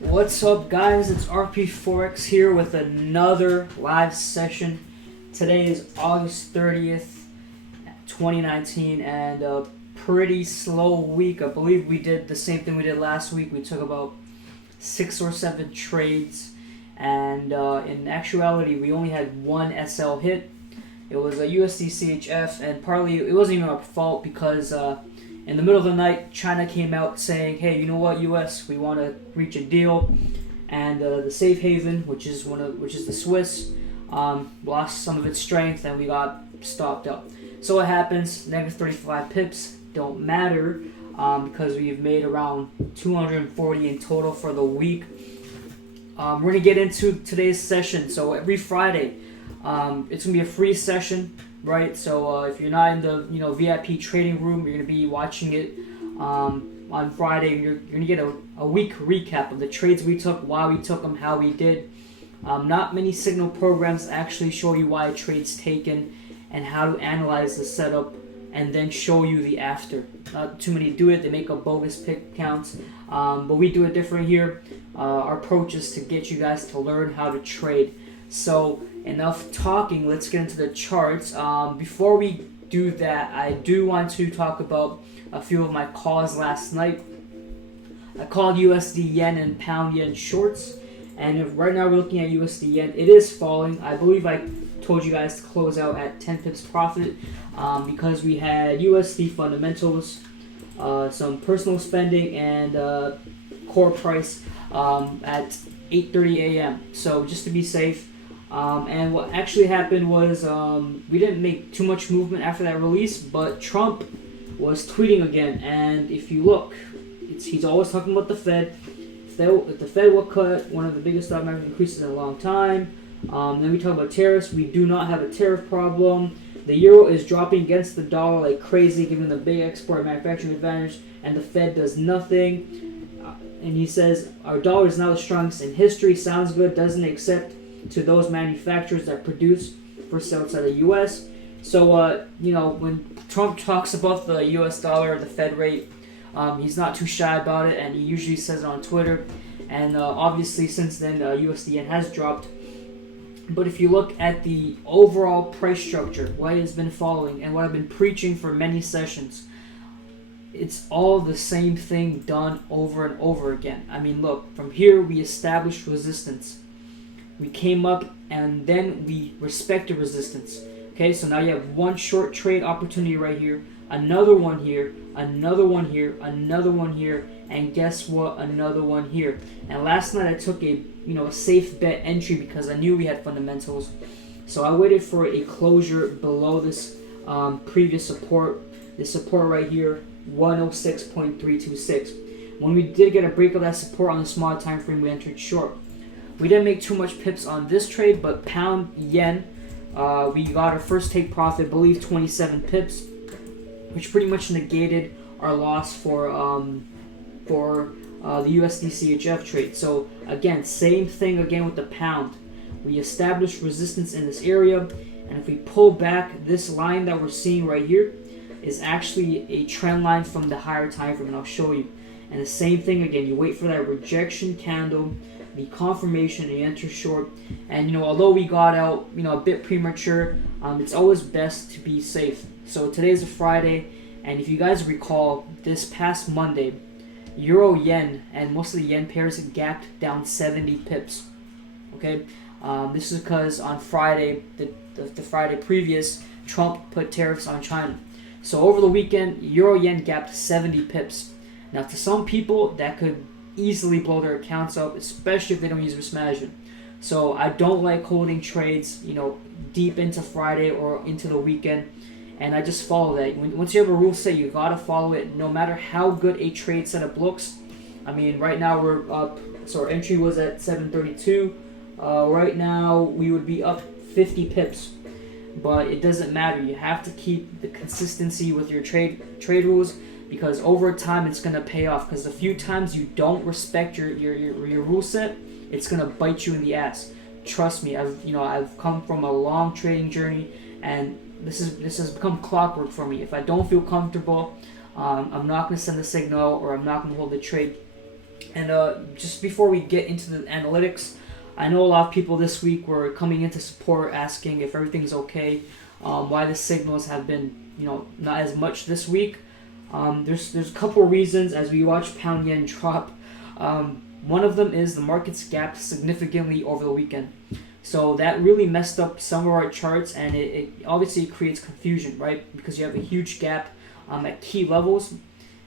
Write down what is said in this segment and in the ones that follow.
What's up, guys? It's RP Forex here with another live session. Today is August 30th, 2019, and a pretty slow week. I believe we did the same thing we did last week. We took about 6 or 7 trades, and in actuality, we only had one SL hit. It was a USD CHF, and partly it wasn't even our fault because in the middle of the night, China came out saying, "Hey, you know what, U.S. We want to reach a deal," and the safe haven, which is the Swiss, lost some of its strength, and we got stopped up. So what happens? Negative 35 pips don't matter because we've made around 240 in total for the week. We're gonna get into today's session. So every Friday, it's gonna be a free session. Right, so if you're not in the VIP trading room, you're gonna be watching it on Friday. And you're gonna get a week recap of the trades we took, why we took them, how we did. Not many signal programs actually show you why a trade's taken and how to analyze the setup and then show you the after. Not too many do it; they make up bogus pick counts, but we do it different here. Our approach is to get you guys to learn how to trade. So enough talking, let's get into the charts. Before we do that, I do want to talk about a few of my calls last night. I called USD yen and pound yen shorts, and right now we're looking at USD yen. It is falling. I believe I told you guys to close out at 10 pips profit because we had USD fundamentals, some personal spending, and core price at 8:30 a.m. So just to be safe. And what actually happened was we didn't make too much movement after that release, but Trump was tweeting again. And if you look, he's always talking about the Fed. If the Fed will cut one of the biggest automatic increases in a long time. Then we talk about tariffs. We do not have a tariff problem. The euro is dropping against the dollar like crazy, given the big export manufacturing advantage, and the Fed does nothing. And he says, our dollar is now the strongest in history. Sounds good, doesn't it? Except to those manufacturers that produce for sale outside the U.S. So, when Trump talks about the U.S. dollar, the Fed rate, he's not too shy about it, and he usually says it on Twitter. And obviously, since then, USD yen has dropped. But if you look at the overall price structure, what has been following, and what I've been preaching for many sessions, it's all the same thing done over and over again. I mean, look, from here we established resistance. We came up and then we respected resistance. Okay, so now you have one short trade opportunity right here, another one here, another one here, another one here, and guess what? Another one here. And last night I took a safe bet entry because I knew we had fundamentals. So I waited for a closure below this previous support. This support right here, 106.326. When we did get a break of that support on the smaller time frame, we entered short. We didn't make too much pips on this trade, but pound yen, we got our first take profit, I believe 27 pips, which pretty much negated our loss for the USD CHF trade. So again, same thing again with the pound. We established resistance in this area, and if we pull back, this line that we're seeing right here is actually a trend line from the higher time frame, and I'll show you. And the same thing again, you wait for that rejection candle, the confirmation, and you enter short. And although we got out a bit premature, it's always best to be safe. So today's a Friday, and if you guys recall, this past Monday, euro yen and most of the yen pairs gapped down 70 pips. Okay, this is because on Friday, the Friday previous, Trump put tariffs on China. So over the weekend, euro yen gapped 70 pips. Now to some people that could easily blow their accounts up, especially if they don't use risk management. So I don't like holding trades, deep into Friday or into the weekend, and I just follow that. Once you have a rule set, you gotta follow it, no matter how good a trade setup looks. I mean, right now we're up. So our entry was at 732. Right now we would be up 50 pips, but it doesn't matter. You have to keep the consistency with your trade rules, because over time it's gonna pay off. Because the few times you don't respect your rule set, it's gonna bite you in the ass. Trust me, I've come from a long trading journey, and this has become clockwork for me. If I don't feel comfortable, I'm not gonna send a signal, or I'm not gonna hold the trade. And just before we get into the analytics, I know a lot of people this week were coming into support asking if everything's okay, why the signals have been, not as much this week. There's a couple of reasons as we watch pound yen drop. One of them is the market's gapped significantly over the weekend. So that really messed up some of our charts, and it obviously creates confusion, right? Because you have a huge gap at key levels.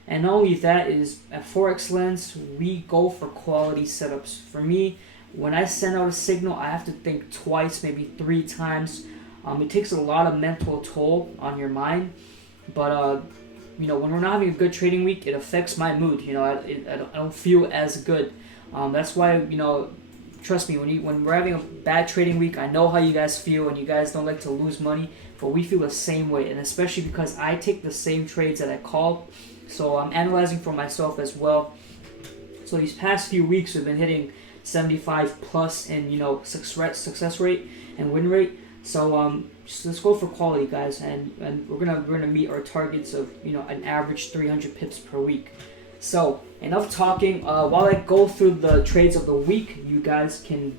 And not only that is, at Forex Lens, we go for quality setups. For me, when I send out a signal, I have to think twice, maybe 3 times. It takes a lot of mental toll on your mind. But, when we're not having a good trading week, it affects my mood. I don't feel as good. That's why, trust me, when we're having a bad trading week, I know how you guys feel, and you guys don't like to lose money, but we feel the same way, and especially because I take the same trades that I call, so I'm analyzing for myself as well. So these past few weeks, we've been hitting 75 plus in success rate and win rate. So just let's go for quality, guys, and we're gonna meet our targets of an average 300 pips per week. So enough talking. While I go through the trades of the week, you guys can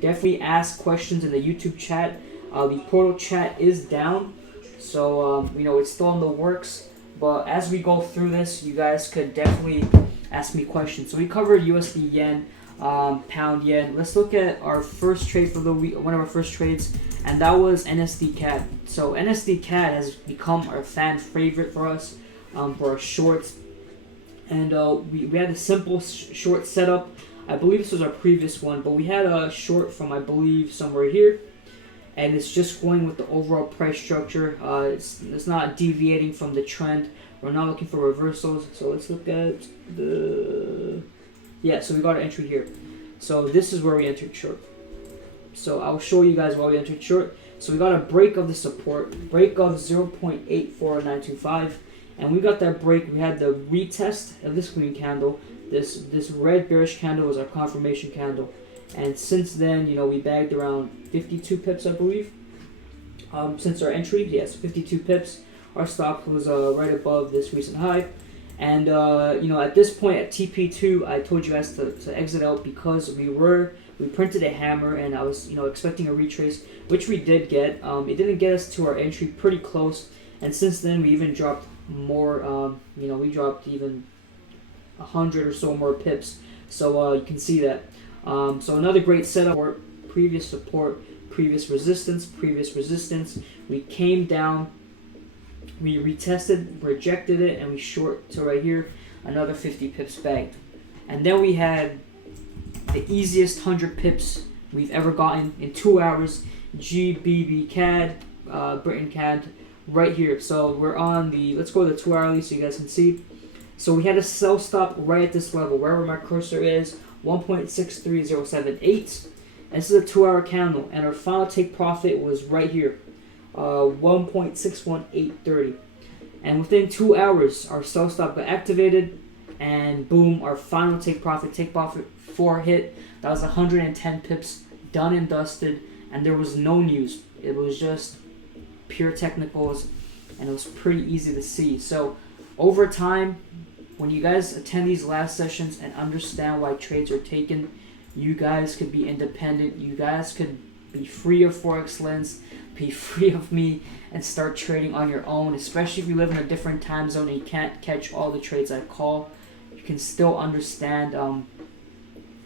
definitely ask questions in the YouTube chat. The portal chat is down, so it's still in the works. But as we go through this, you guys could definitely ask me questions. So we covered USD yen, pound yen. Let's look at our first trade for the week, one of our first trades, and that was NSD CAD. So NSD CAD has become our fan favorite for us for our shorts. And we had a simple short setup. I believe this was our previous one, but we had a short from, I believe, somewhere here. And it's just going with the overall price structure. It's not deviating from the trend. We're not looking for reversals. So let's look at so we got an entry here. So this is where we entered short. So I'll show you guys why we entered short. So we got a break of the support, break of 0.84925. And we got that break. We had the retest of this green candle. This red bearish candle was our confirmation candle. And since then, we bagged around 52 pips, I believe. Since our entry, yes, 52 pips. Our stop was right above this recent high. And, at this point at TP2, I told you guys to exit out because we printed a hammer, and I was, expecting a retrace, which we did get. It didn't get us to our entry, pretty close. And since then, we even dropped more, we dropped even 100 or so more pips. So you can see that. So another great setup for previous support, previous resistance. We came down, we retested, rejected it, and we short to right here, another 50 pips bagged. And then we had the easiest 100 pips we've ever gotten in 2 hours, GBP CAD, Britain CAD, right here. So we're on let's go to the 2 hourly so you guys can see. So we had a sell stop right at this level, wherever my cursor is, 1.63078. And this is a 2 hour candle, and our final take profit was right here, 1.61830. And within 2 hours, our sell stop got activated, and boom, our final take profit 4 hit. That was 110 pips, done and dusted, and there was no news. It was just pure technicals, and it was pretty easy to see. So over time, when you guys attend these last sessions and understand why trades are taken, you guys could be independent. You guys could be free of Forex Lens, be free of me, and start trading on your own. Especially if you live in a different time zone and you can't catch all the trades I call, you can still understand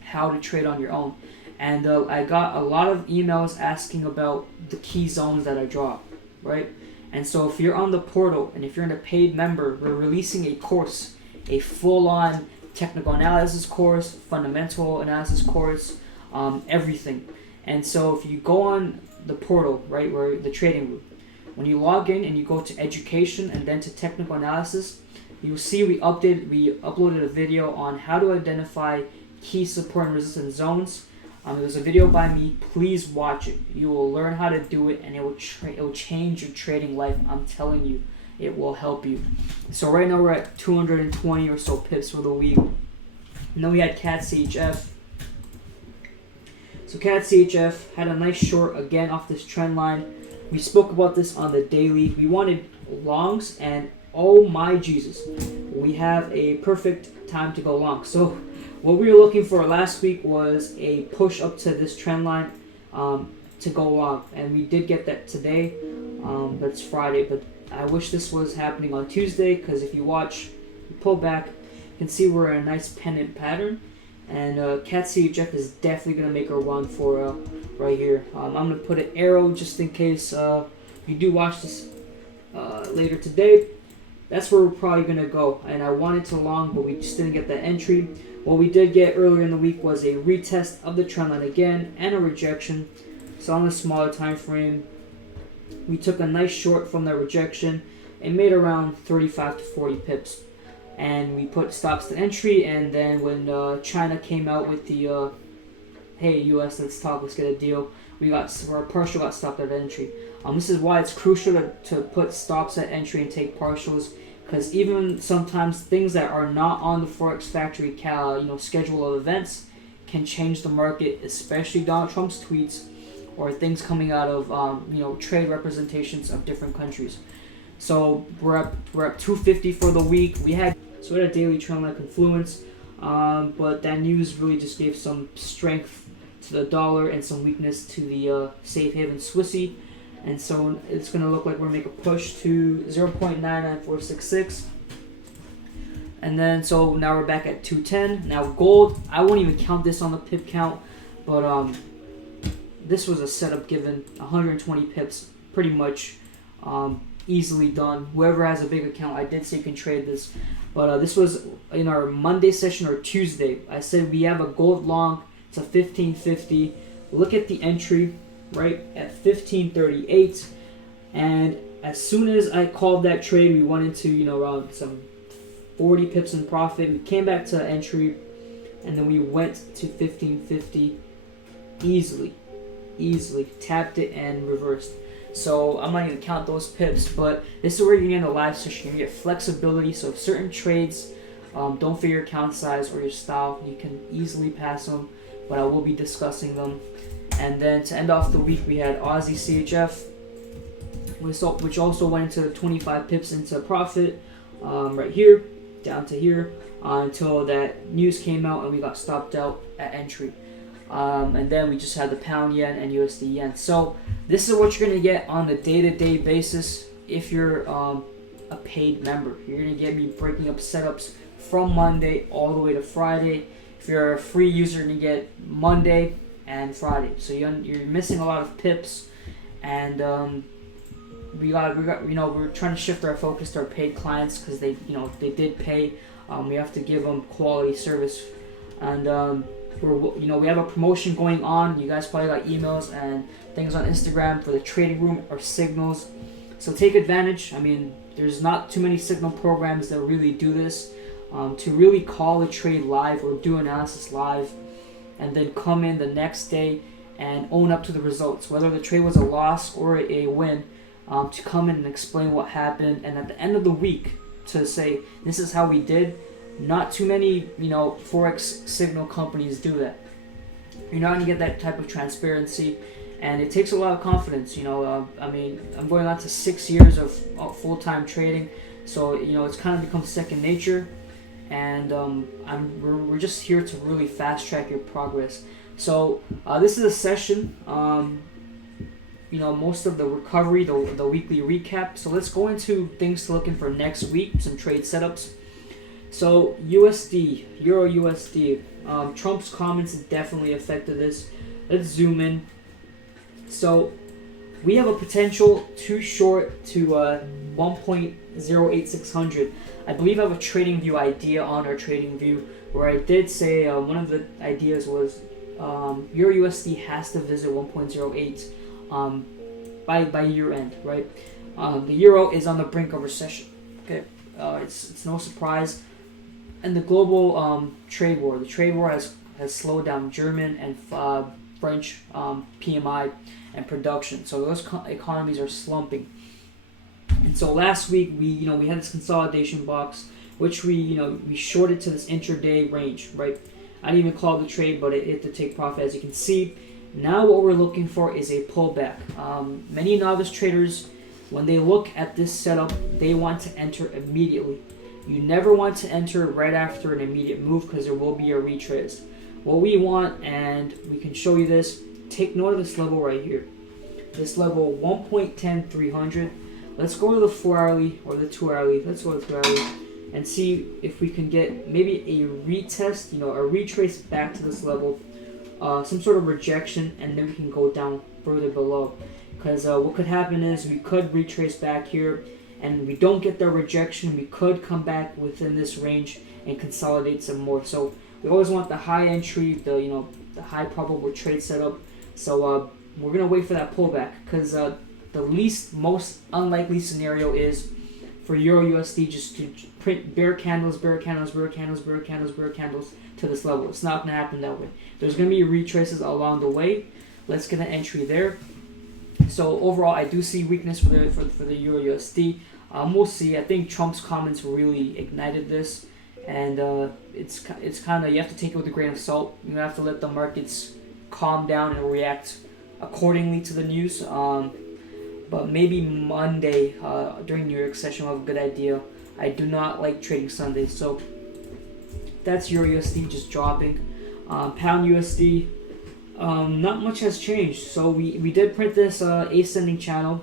how to trade on your own. And I got a lot of emails asking about the key zones that I drop, right? And so if you're on the portal and if you're in a paid member, we're releasing a course, a full-on technical analysis course, fundamental analysis course, everything. And so if you go on the portal, right, where the trading room, when you log in and you go to education and then to technical analysis, you'll see we uploaded a video on how to identify key support and resistance zones. There's a video by me. Please watch it. You will learn how to do it, and it will change your trading life. I'm telling you, it will help you. So right now we're at 220 or so pips for the week. And then we had CAD CHF. So CAD CHF had a nice short again off this trend line. We spoke about this on the daily. We wanted longs, and oh my Jesus, we have a perfect time to go long. So what we were looking for last week was a push up to this trend line to go long, and we did get that today. That's Friday, but I wish this was happening on Tuesday, because if you watch, you pull back, you can see we're in a nice pennant pattern, and Cat CHF is definitely going to make a run for right here. I'm going to put an arrow just in case you do watch this later today. That's where we're probably going to go, and I wanted to long, but we just didn't get that entry. What we did get earlier in the week was a retest of the trend line again and a rejection. So on the smaller time frame, we took a nice short from that rejection and made around 35 to 40 pips. And we put stops to entry, and then when China came out with the hey US, let's talk, let's get a deal, our partial got stopped at entry. This is why it's crucial to put stops at entry and take partials, because even sometimes things that are not on the Forex Factory schedule of events can change the market, especially Donald Trump's tweets or things coming out of trade representations of different countries. So we're up 250 for the week. We had a daily trend line confluence, but that news really just gave some strength to the dollar and some weakness to the safe haven Swissy. And so it's going to look like we're going to make a push to 0.99466. And then, so now we're back at 210. Now gold, I won't even count this on the pip count, but this was a setup given 120 pips, pretty much easily done. Whoever has a big account, I did say you can trade this. But this was in our Monday session or Tuesday. I said we have a gold long. It's a 1550. Look at the entry right at 1538, and as soon as I called that trade, we went into around some 40 pips in profit. We came back to entry, and then we went to 1550 easily tapped it and reversed. So I'm not going to count those pips, but this is where you're going to get a live session. You get flexibility, so if certain trades don't fit your account size or your style, you can easily pass them, but I will be discussing them. And then to end off the week, we had Aussie CHF, which also went into 25 pips into profit right here, down to here, until that news came out and we got stopped out at entry. And then we just had the pound yen and USD yen. So this is what you're going to get on the day-to-day basis if you're a paid member. You're going to get me breaking up setups from Monday all the way to Friday. If you're a free user, you're going to get Monday and Friday. So you're missing a lot of pips, and we're trying to shift our focus to our paid clients, because they did pay. We have to give them quality service, and we have a promotion going on. You guys probably got emails and things on Instagram for the trading room or signals, so take advantage. I mean, there's not too many signal programs that really do this, to really call a trade live or do analysis live, and then come in the next day and own up to the results, whether the trade was a loss or a win, to come in and explain what happened, and at the end of the week to say, this is how we did. Not too many, Forex signal companies do that. You're not going to get that type of transparency, and it takes a lot of confidence. I mean, I'm going on to 6 years of full-time trading, so, it's kind of become second nature. And we're just here to really fast track your progress. So this is a session, most of the recovery, the weekly recap. So let's go into things to look in for next week, some trade setups. So USD, Euro USD, Trump's comments definitely affected this. Let's zoom in. So we have a potential too short to 1.08600. I believe I have a trading view idea on our trading view where I did say one of the ideas was Euro USD has to visit 1.08 by year end, right? The euro is on the brink of recession. Okay, it's no surprise. And the global trade war, has slowed down German and French PMI and production. So those economies are slumping. And so last week we had this consolidation box, which we shorted to this intraday range, right? I didn't even call the trade, but it hit the take profit, as you can see. Now what we're looking for is a pullback. Many novice traders, when they look at this setup, they want to enter immediately. You never want to enter right after an immediate move because there will be a retrace. What we want, and we can show you this, take note of this level right here. This level 1.10300. Let's go to the 4 hourly or the 2 hourly. Let's go to the 2 hourly and see if we can get maybe a retest, a retrace back to this level, some sort of rejection, and then we can go down further below. Because what could happen is we could retrace back here, and we don't get the rejection, we could come back within this range and consolidate some more. So we always want the high entry, the high probable trade setup. So we're gonna wait for that pullback, because the most unlikely scenario is for Euro USD just to print bear candles to this level. It's not gonna happen that way. There's gonna be retraces along the way. Let's get an entry there. So overall, I do see weakness for the Euro USD. We'll see. I think Trump's comments really ignited this, and it's kind of, you have to take it with a grain of salt. You have to let the markets calm down and react accordingly to the news. But maybe Monday during New York session, we'll have a good idea. I do not like trading Sundays, so that's Euro USD just dropping. Pound USD. Not much has changed. So we did print this ascending channel.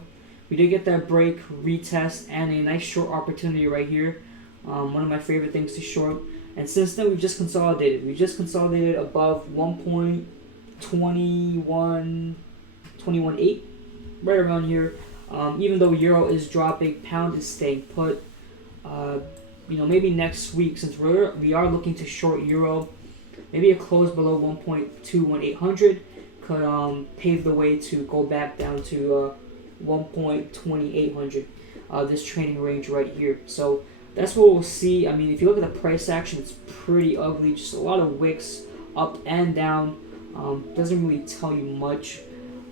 We did get that break, retest, and a nice short opportunity right here. One of my favorite things to short. And since then, we've just consolidated. We just consolidated above 1.218, right around here. Even though Euro is dropping, Pound is staying put. Maybe next week, since we are looking to short Euro, maybe a close below 1.21800 could pave the way to go back down to 1.2800, this trading range right here. So that's what we'll see. I mean, if you look at the price action, it's pretty ugly. Just a lot of wicks up and down. Doesn't really tell you much.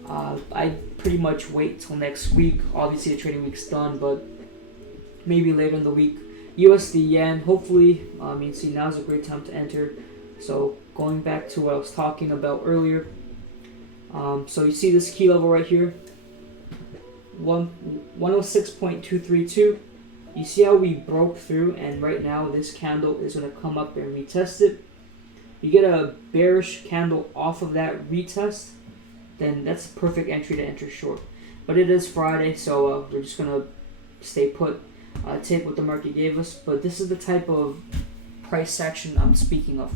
I pretty much wait till next week. Obviously, the trading week's done, but maybe later in the week. USD yen, hopefully. See, now's a great time to enter. So going back to what I was talking about earlier. So you see this key level right here, 106.232. You see how we broke through, and right now this candle is going to come up and retest it. You get a bearish candle off of that retest, then that's a perfect entry to enter short. But it is Friday, so we're just going to stay put, take what the market gave us. But this is the type of price action I'm speaking of.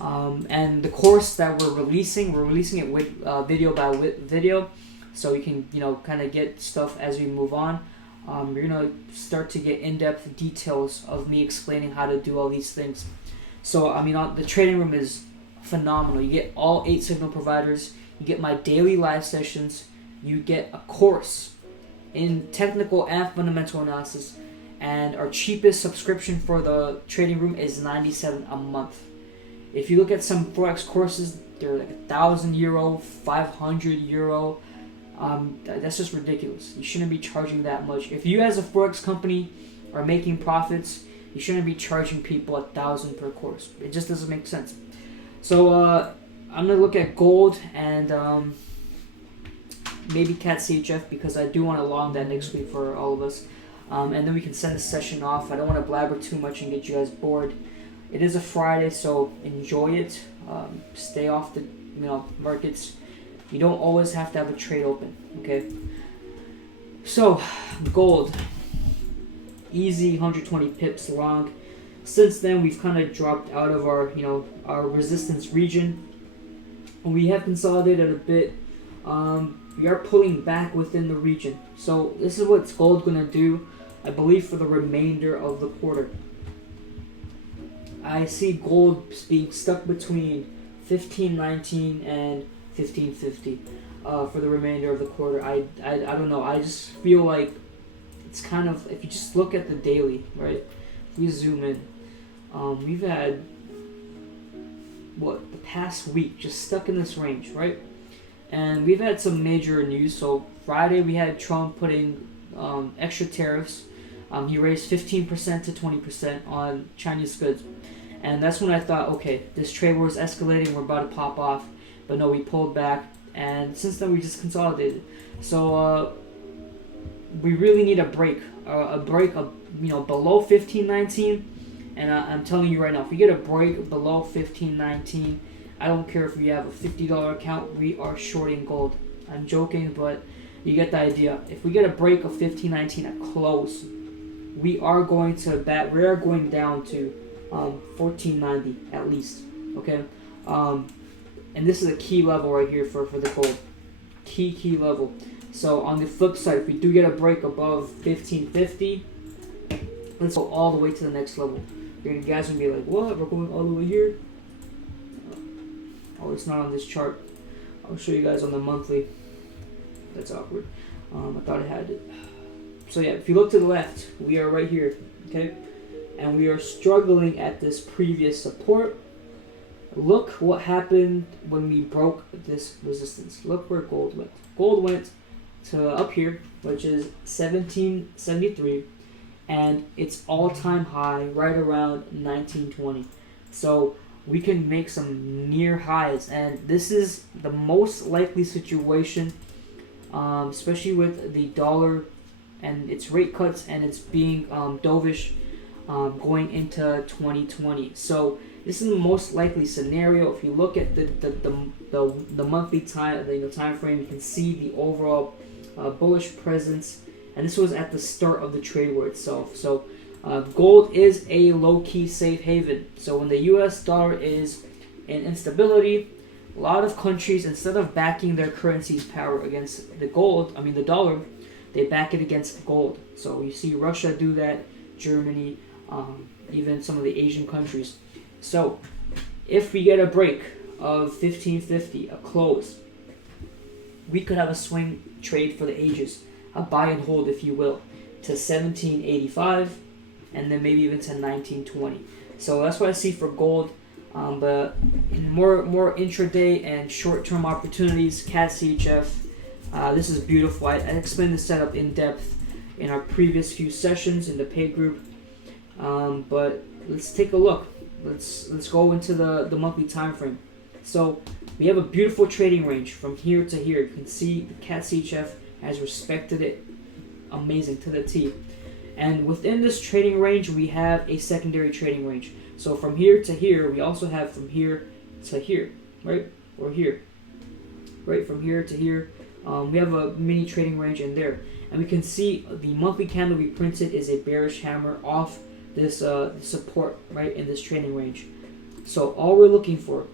And the course that we're releasing it with video by video, so we can kind of get stuff as we move on. You're gonna start to get in-depth details of me explaining how to do all these things. So the trading room is phenomenal. You get all 8 signal providers. You get my daily live sessions. You get a course in technical and fundamental analysis. And our cheapest subscription for the trading room is $97 a month. If you look at some Forex courses, they're like €1,000, €500. That's just ridiculous. You shouldn't be charging that much. If you as a Forex company are making profits, you shouldn't be charging people $1,000 per course. It just doesn't make sense. So I'm gonna look at gold and maybe CAT CHF, because I do want to long that next week for all of us. And then we can send the session off. I don't want to blabber too much and get you guys bored. It is a Friday, so enjoy it. Stay off the markets. You don't always have to have a trade open, okay? So, gold. Easy 120 pips long. Since then, we've kind of dropped out of our resistance region. We have consolidated a bit. We are pulling back within the region. So this is what gold's going to do, I believe, for the remainder of the quarter. I see gold being stuck between 15.19 and 15.50 for the remainder of the quarter. I don't know. I just feel like it's kind of, if you just look at the daily, right? If we zoom in, we've had the past week just stuck in this range, right? And we've had some major news. So Friday we had Trump putting extra tariffs. He raised 15% to 20% on Chinese goods. And that's when I thought, okay, this trade war is escalating, we're about to pop off. But no, we pulled back, and since then we just consolidated. So we really need a break, below 15.19, and I'm telling you right now, if we get a break below 15.19, I don't care if we have a $50 account, we are shorting gold. I'm joking, but you get the idea. If we get a break of 15.19 at close, we are going down to 14.90 at least. Okay, and this is a key level right here for the gold. Key level. So on the flip side, if we do get a break above 15.50, let's go all the way to the next level. You guys are gonna be like, what? We're going all the way here? Oh, it's not on this chart. I'll show you guys on the monthly. That's awkward. I thought I had it. So yeah, if you look to the left, we are right here, okay? And we are struggling at this previous support. Look what happened when we broke this resistance. Look where gold went. Gold went to up here, which is 1773, and its all-time high right around 1920. So we can make some near highs, and this is the most likely situation, especially with the dollar and its rate cuts and it's being dovish going into 2020. So this is the most likely scenario. If you look at the monthly time frame, you can see the overall bullish presence, and this was at the start of the trade war itself. So gold is a low-key safe haven. So when the U.S. dollar is in instability, a lot of countries, instead of backing their currency's power against the dollar, they back it against gold. So you see Russia do that, Germany, even some of the Asian countries. So if we get a break of 15.50, a close, we could have a swing trade for the ages, a buy and hold, if you will, to 17.85, and then maybe even to 19.20. So that's what I see for gold. But in more intraday and short-term opportunities, CAD CHF, this is beautiful. I explained the setup in depth in our previous few sessions in the paid group. But let's take a look. Let's go into the monthly time frame. So we have a beautiful trading range from here to here. You can see the CAD CHF has respected it amazing to the T. And within this trading range, we have a secondary trading range. So from here to here, we also have from here to here, right? Or here, right? From here to here, we have a mini trading range in there. And we can see the monthly candle we printed is a bearish hammer off this support, right, in this trading range. So all we're looking for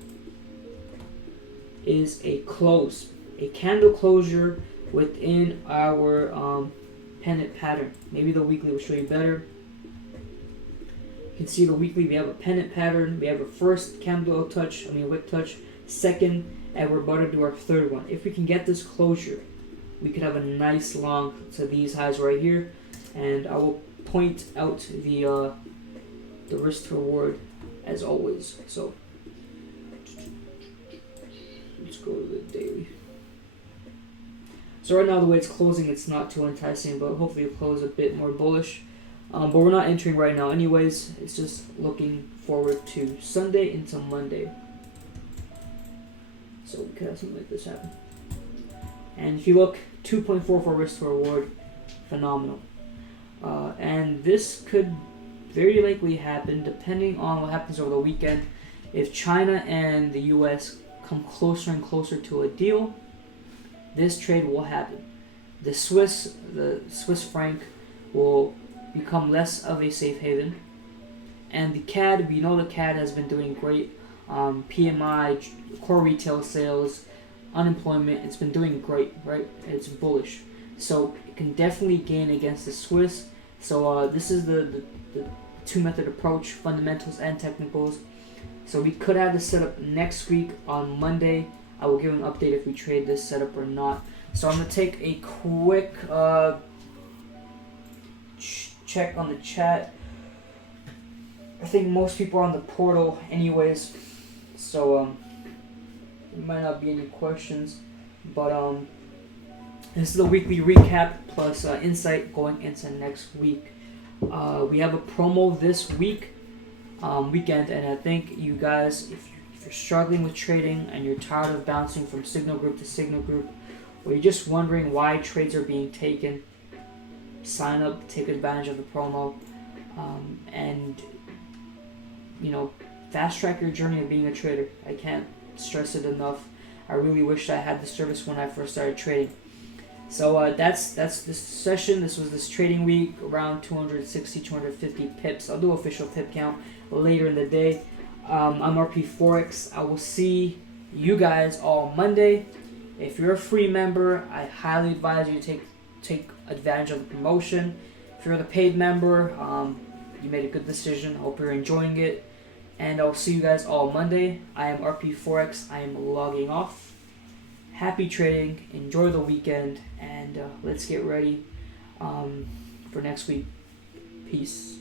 is a close, a candle closure within our pennant pattern. Maybe the weekly will show you better. You can see the weekly, we have a pennant pattern. We have a first candle touch, wick touch, second, and we're about to do our third one. If we can get this closure, we could have a nice long to these highs right here, and I will point out the risk to reward as always. So let's go to the daily. So right now the way it's closing, it's not too enticing, but hopefully it'll close a bit more bullish. But we're not entering right now anyways. It's just looking forward to Sunday into Monday. So we could have something like this happen. And if you look, 2.44 risk to reward, phenomenal. And this could very likely happen depending on what happens over the weekend. If China and the US come closer and closer to a deal, this trade will happen. The Swiss franc will become less of a safe haven. And the CAD, we know the CAD has been doing great. PMI, core retail sales, unemployment, it's been doing great, right? It's bullish. So it can definitely gain against the Swiss. So this is the two-method approach, fundamentals and technicals. So we could have this setup next week on Monday. I will give an update if we trade this setup or not. So I'm going to take a quick check on the chat. I think most people are on the portal anyways. So there might not be any questions. But this is the weekly recap plus insight going into next week. We have a promo this weekend, and I think you guys, if you're struggling with trading and you're tired of bouncing from signal group to signal group, or you're just wondering why trades are being taken, sign up, take advantage of the promo. and fast track your journey of being a trader. I can't stress it enough. I really wished I had this service when I first started trading. So that's this session. This was this trading week, around 260, 250 pips. I'll do official pip count later in the day. I'm RP Forex. I will see you guys all Monday. If you're a free member, I highly advise you to take advantage of the promotion. If you're the paid member, you made a good decision. I hope you're enjoying it. And I'll see you guys all Monday. I am RP Forex. I am logging off. Happy trading. Enjoy the weekend. And let's get ready for next week. Peace.